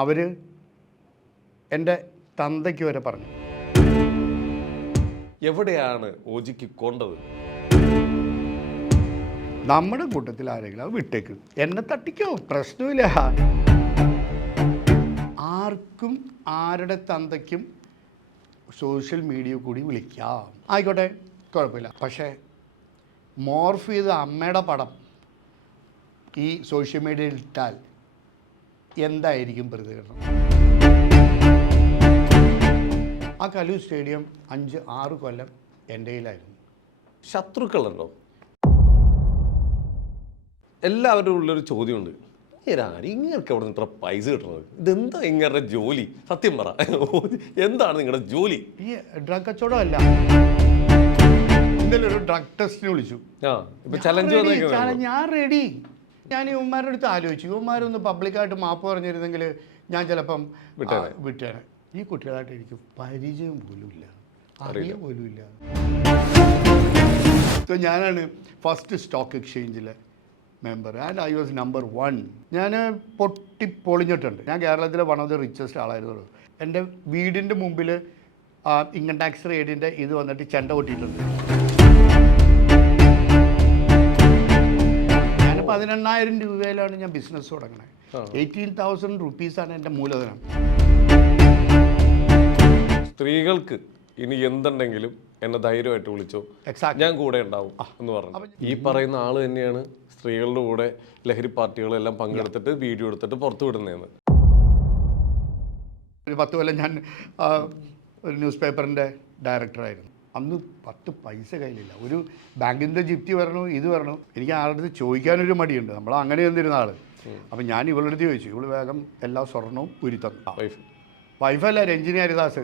അവർ എൻ്റെ തന്തയ്ക്ക് വരെ പറഞ്ഞു. എവിടെയാണ് ഓജിക്ക് കൊണ്ടത്? നമ്മുടെ കൂട്ടത്തിൽ ആരെങ്കിലും അത് വിട്ടേക്ക്, എന്നെ തട്ടിക്കോ, പ്രശ്നമില്ല. ആർക്കും ആരുടെ തന്തയ്ക്കും സോഷ്യൽ മീഡിയ കൂടി വിളിക്കാം, ആയിക്കോട്ടെ, കുഴപ്പമില്ല. പക്ഷേ മോർഫ് ചെയ്ത് അമ്മയുടെ പടം ഈ സോഷ്യൽ മീഡിയയിൽ ഇട്ടാൽ എന്തായിരിക്കും പ്രതികരണം? ആ കലൂർ സ്റ്റേഡിയം 5-6 കൊല്ലം എൻ്റെ കയ്യിലായിരുന്നു. ശത്രുക്കളുണ്ടോ? എല്ലാവരുടെ ഉള്ളൊരു ചോദ്യമുണ്ട്, ഇങ്ങൾക്ക് എവിടെ നിന്ന് പൈസ കിട്ടുന്നത്? ഇതെന്താ ഇങ്ങനെ ജോലി? സത്യം പറ, എന്താണ് നിങ്ങളുടെ ജോലി? ഈ ഡ്രഗ് കച്ചവടം അല്ല. ഇന്നലെ ഒരു ഡ്രഗ് ടെസ്റ്റിന് വിളിച്ചു. ഞാൻ റെഡി. ഞാൻ ഇവന്മാരുടെ അടുത്ത് ആലോചിച്ചു, ഇവന്മാരൊന്ന് പബ്ലിക്കായിട്ട് മാപ്പ് പറഞ്ഞിരുന്നെങ്കിൽ ഞാൻ ചിലപ്പം വിട്ടേനെ. ഈ കുട്ടികളായിട്ട് എനിക്ക് പരിചയം പോലും ഇല്ല, അറിയാൻ പോലും ഇല്ല. ഞാനാണ് ഫസ്റ്റ് സ്റ്റോക്ക് എക്സ്ചേഞ്ചിലെ member and I was number 1. ഞാൻ പൊട്ടിപ്പൊളിഞ്ഞിട്ടുണ്ട്. ഞാൻ കേരളത്തിലെ വൺ ഓഫ് ദി റിച്ചസ്റ്റ് ആളായിരുന്നു. എൻ്റെ വീടിൻ്റെ മുമ്പിൽ ഇൻകം ടാക്സ് റെയ്ഡിൻ്റെ ഇത് വന്നിട്ട് ചെണ്ട കൊട്ടിയിട്ടുണ്ട്. ഞാൻ 18,000 രൂപയിലാണ് ഞാൻ ബിസിനസ് തുടങ്ങണത്. 18,000 റുപ്പീസാണ് എൻ്റെ മൂലധനം. സ്ത്രീകൾക്ക് ഇനി എന്തുണ്ടെങ്കിലും എന്നെ ധൈര്യമായിട്ട് വിളിച്ചോ, ഞാൻ കൂടെ ഉണ്ടാവും എന്ന് പറഞ്ഞു. ഈ പറയുന്ന ആള് തന്നെയാണ് സ്ത്രീകളുടെ കൂടെ ലഹരി പാർട്ടികളെല്ലാം പങ്കെടുത്തിട്ട് വീഡിയോ എടുത്തിട്ട് പുറത്തു വിടുന്നതെന്ന്. ഒരു 10 കൊല്ലം ഞാൻ ഒരു ന്യൂസ് പേപ്പറിൻ്റെ ഡയറക്ടറായിരുന്നു. അന്ന് 10 പൈസ കയ്യിലില്ല. ഒരു ബാങ്കിൻ്റെ ജിപ്തി വരണു, ഇത് വരണു. എനിക്ക് ആളുടെ അടുത്ത് ചോദിക്കാനൊരു മടിയുണ്ട്, നമ്മൾ അങ്ങനെ വന്നിരുന്ന ആൾ. അപ്പം ഞാൻ ഇവളുടെ അടുത്ത് ചോദിച്ചു, ഇവള് വേഗം എല്ലാ സ്വർണവും ഉരുത്തന്നു. വൈഫല്ല, രഞ്ജിനി ഹരിദാസ്.